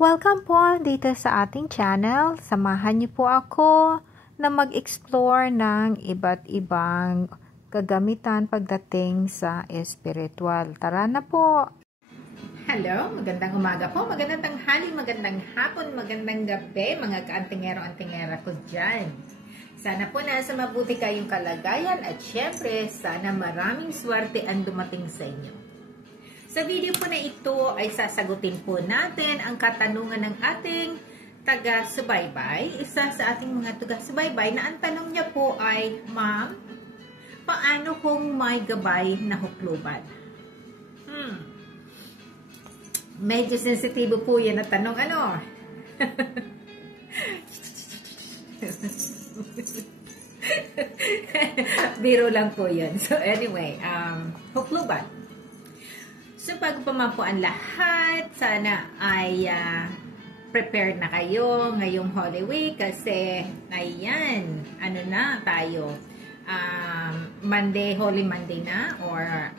Welcome po dito sa ating channel. Samahan niyo po ako na mag-explore ng iba't ibang kagamitan pagdating sa espiritual. Tara na po! Hello, magandang umaga po, magandang tanghali, magandang hapon, magandang gabi, mga ka-antingero-antingera ko dyan. Sana po nasa mabuti kayong kalagayan at syempre, sana maraming swerte ang dumating sa inyo. Sa video po na ito ay sasagutin po natin ang katanungan ng ating taga-subaybay. Isa sa ating mga taga-subaybay na ang tanong niya po ay, Ma'am, paano kung may gabay na hukluban? Medyo sensitibo po yan na tanong, ano? Biro lang po yan. So anyway, hukluban. So, bago pa man po ang lahat, sana ay prepared na kayo ngayong Holy Week kasi, ayan, ano na tayo, Monday, Holy Monday na, or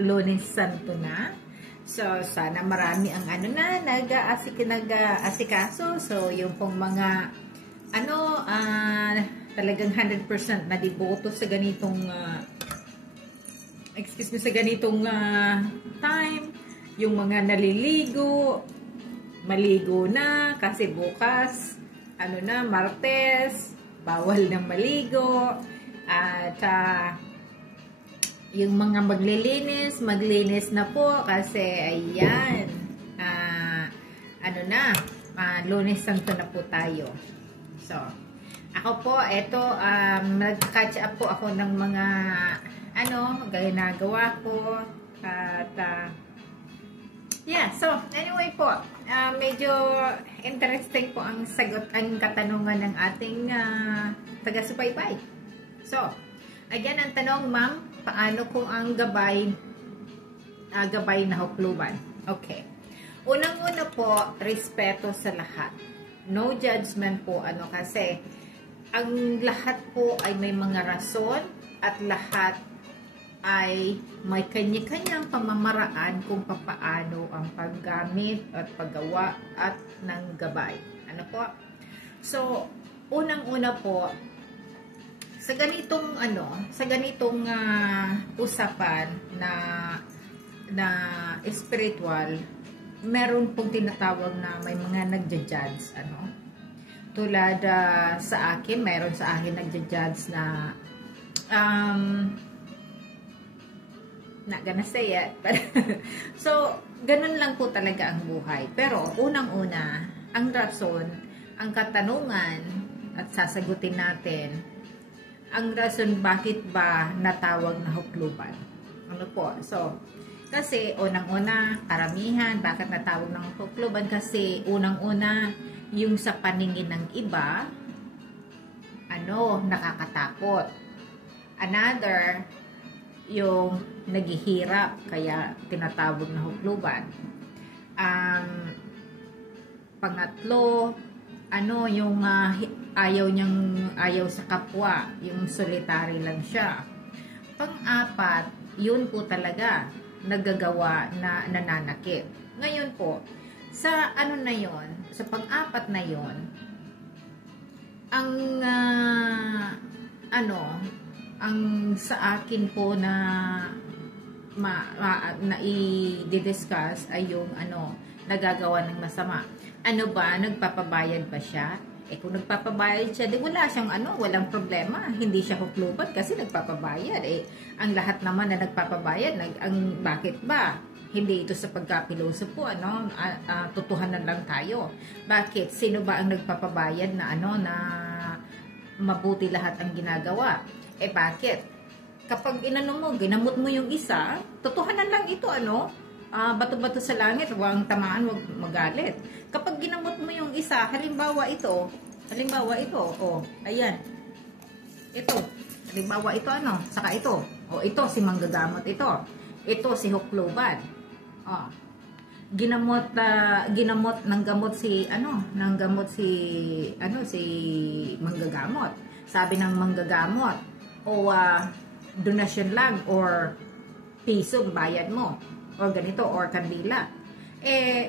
Lunes Santo na. So, sana marami ang ano na, nag-aasikaso. So, yung pong mga, talagang 100% na deboto sa ganitong sa ganitong time, yung mga naliligo, maligo na kasi bukas, Martes, bawal na maligo, at yung mga maglinis na po kasi ayan, Lunes Santo na po tayo. So, ako po, nag-catch up po ako ng mga ginagawa ko at so anyway po, medyo interesting po ang katanungan ng ating taga-subaybay. So again, ang tanong, Ma'am, paano kung ang gabay na hukluban? Okay, unang-una po, respeto sa lahat, no judgment po, kasi ang lahat po ay may mga rason at lahat ay may kanya-kanyang pamamaraan kung papaano ang paggamit at paggawa at ng gabay. Ano po? So, unang-una po, sa ganitong usapan na spiritual, meron pong tinatawag na may mga nagja-judge, tulad sa akin, meron sa akin nagja-judge na not gonna say it. So, ganun lang po talaga ang buhay. Pero, unang-una, ang rason, ang katanungan, at sasagutin natin, ang rason bakit ba natawag na hukluban? Ano po? So, kasi unang-una, karamihan, bakit natawag ng hukluban? Kasi unang-una, yung sa paningin ng iba, nakakatakot. Another, yung naghihirap, kaya tinatawag na hukluban. Pangatlo, yung ayaw sa kapwa, yung solitary lang siya. Pang-apat, yun po talaga, naggagawa na nananakit. Ngayon po, sa sa pang-apat na yon, ang sa akin po na i-discuss ay yung nagagawa ng masama. Nagpapabayad ba siya? Kung nagpapabayad siya, di wala siyang walang problema. Hindi siya hukluban kasi nagpapabayad. Ang lahat naman na nagpapabayad, bakit ba? Hindi ito sa pagkapiloso po, tutuhanan lang tayo. Bakit? Sino ba ang nagpapabayad na na mabuti lahat ang ginagawa? Bakit? Kapag ginamot mo yung isa, totohanan lang ito, bato-bato sa langit, huwag tamaan, huwag magalit. Kapag ginamot mo yung isa, halimbawa ito, ayan, ito, halimbawa ito, saka ito, ito, si manggagamot ito si hukluban, ginamot ng gamot si manggagamot. Sabi ng manggagamot, donasyon lang or piso bayad mo or ganito or kandila.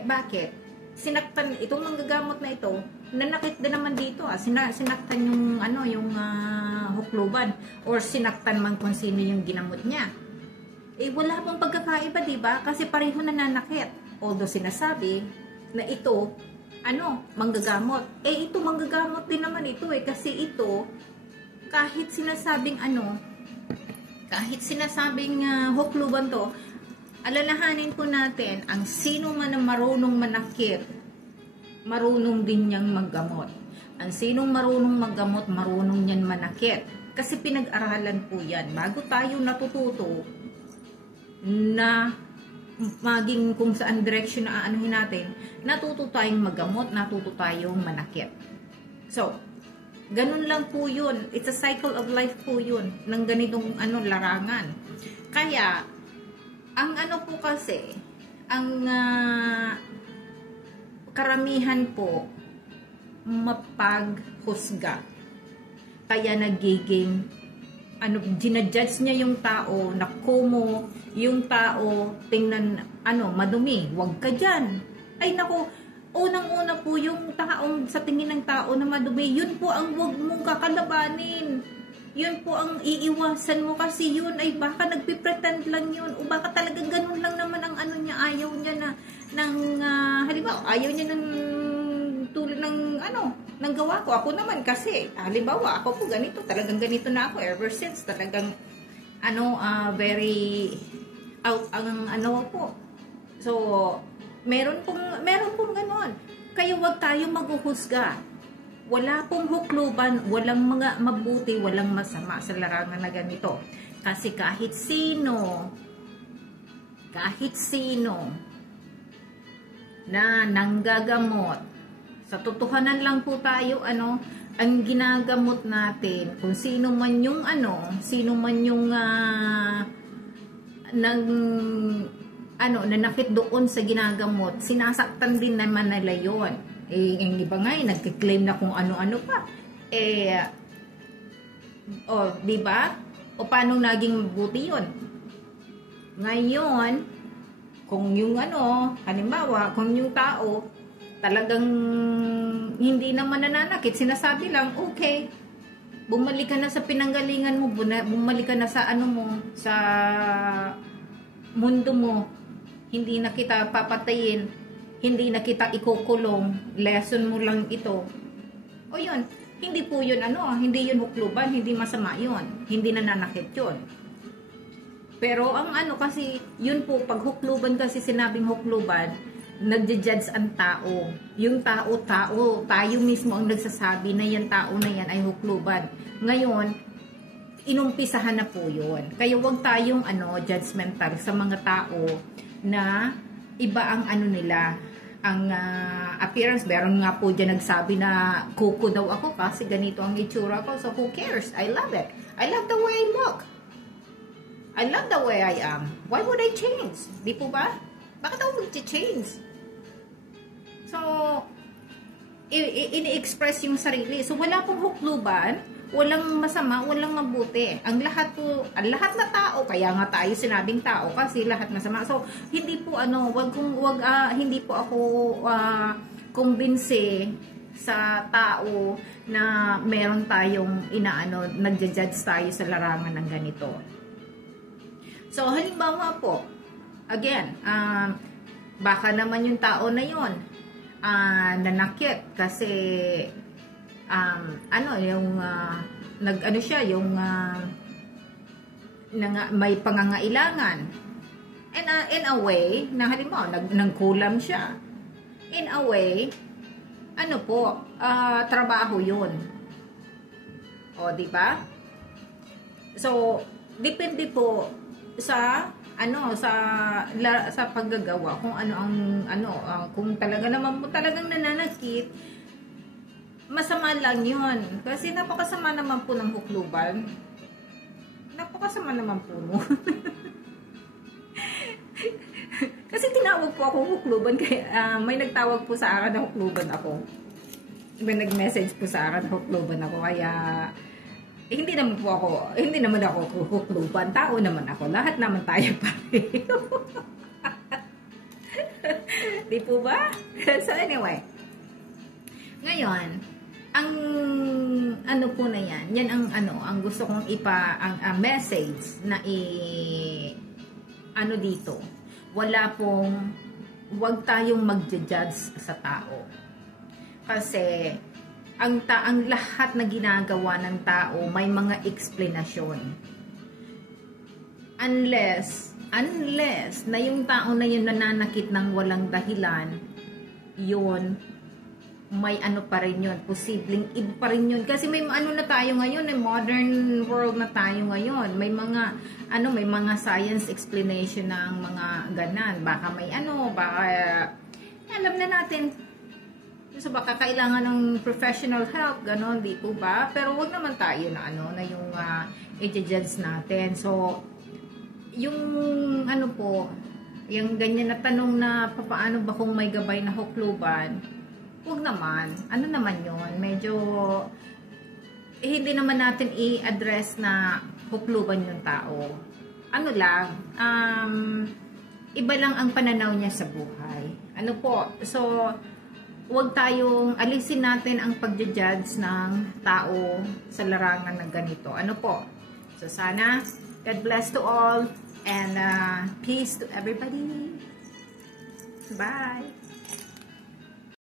Bakit? sinaktan itong manggagamot na ito, nanakit din naman dito sinaktan yung ano yung hukluban or sinaktan man kung sino yung ginamot niya. Wala pong pagkakaiba, di ba? Kasi pareho nananakit. Although sinasabi na ito manggagamot. Ito manggagamot din naman ito kasi ito kahit sinasabing hukluban to, alalahanin po natin, ang sino man na marunong manakit, marunong din niyang maggamot. Ang sinong marunong maggamot, marunong niyan manakit. Kasi pinag-aralan po yan. Bago tayo natututo na maging kung saan direksyon na aanuhin natin, natuto tayong maggamot, natuto tayong manakit. So, ganun lang po yun. It's a cycle of life po yun, ng ganitong larangan. Kaya, ang po kasi, ang karamihan po, mapaghusga. Kaya nagiging, ginajudge niya yung tao, nakumo, yung tao, tingnan, madumi, wag ka dyan. Ay naku, unang-una po yung taong, sa tingin ng tao na madumi, yun po ang wag mong kakalabanin. Yun po ang iiwasan mo kasi yun ay baka nagpipretend lang yun o baka talagang ganun lang naman ang niya, ayaw niya na halimbawa, ayaw niya ng tulad ng ng gawa ko. Ako naman kasi, halimbawa, ako po ganito, talagang ganito na ako ever since, talagang very out ang po. So, meron pong ganon. Kaya wag tayo maghuhusga. Wala pong hukluban, walang mga mabuti, walang masama sa larangan na ganito. Kasi kahit sino na nanggagamot, sa totohanan lang po tayo, ang ginagamot natin, kung sino man yung nanakit doon sa ginagamot, sinasaktan din naman nila yun. Yung iba nga nagkiklaim na kung ano-ano pa. Di ba? O paano naging mabuti yun? Ngayon, kung yung halimbawa, kung yung tao talagang hindi naman nananakit, sinasabi lang, okay, bumalik ka na sa pinanggalingan mo, bumalik ka na sa sa mundo mo, hindi na kita papatayin, hindi na kita ikukulong, lesson mo lang ito. O yun, hindi po yun hindi yun hukluban, hindi masama yun, hindi nananakit yun. Pero ang kasi, yun po, pag hukluban kasi sinabing hukluban, nagja-judge ang tao. Yung tao, tayo mismo ang nagsasabi na yan tao na yan ay hukluban. Ngayon, inumpisahan na po yun. Kaya huwag tayong judgmental sa mga tao na iba ang nila, ang appearance. Meron nga po dyan nagsabi na kuko daw ako kasi ganito ang itsura ko. So who cares? I love it. I love the way I look. I love the way I am. Why would I change? Di po ba? Bakit ako mag-change? So, ini-express yung sarili. So, wala pong hukluban, walang masama, walang mabuti. Ang lahat na tao, kaya nga tayo sinabing tao kasi lahat masama. So, hindi po hindi po ako kumbinsi sa tao na meron tayong nagja-judge tayo sa larangan ng ganito. So, halimbawa po, again, baka naman yung tao na yun nanakit kasi may pangangailangan. And in a way, na halimbawa, nagkulam siya. In a way, trabaho yun. O, di ba? So, depende po sa paggagawa kung kung talagang nananakit, masama lang yun kasi napakasama naman po ng hukluban, napakasama naman po mo. Kasi tinawag po ako hukluban, kaya may nagtawag po sa akin na hukluban ako, may nag-message po sa akin na hukluban ako, kaya hindi naman ako hukluban, tao naman ako. Lahat naman tayo pareho. Di po ba? So anyway, ngayon, ang ano po na yan ang gusto kong ang message na ano dito, wag tayong magja-judge sa tao. Kasi, ang lahat na ginagawa ng tao, may mga explanation. Unless na yung tao na yun nananakit ng walang dahilan, yun, may ano pa rin yun, posibleng iba pa rin yun. Kasi may ano na tayo ngayon, modern world na tayo ngayon. May mga science explanation ng mga ganan. Baka alam na natin. So baka kailangan ng professional help, ganon, di po ba? Pero wag naman tayo na na yung i-judge natin. So, yung yung ganyan na tanong na paano ba kung may gabay na hukluban, huwag naman. Ano naman yun? Medyo, hindi naman natin i-address na hukluban yung tao. Ano lang, iba lang ang pananaw niya sa buhay. Ano po? So, huwag tayong alisin natin ang pagja-judge ng tao sa larangan ng ganito. Ano po? So, sana, God bless to all, and peace to everybody. Bye!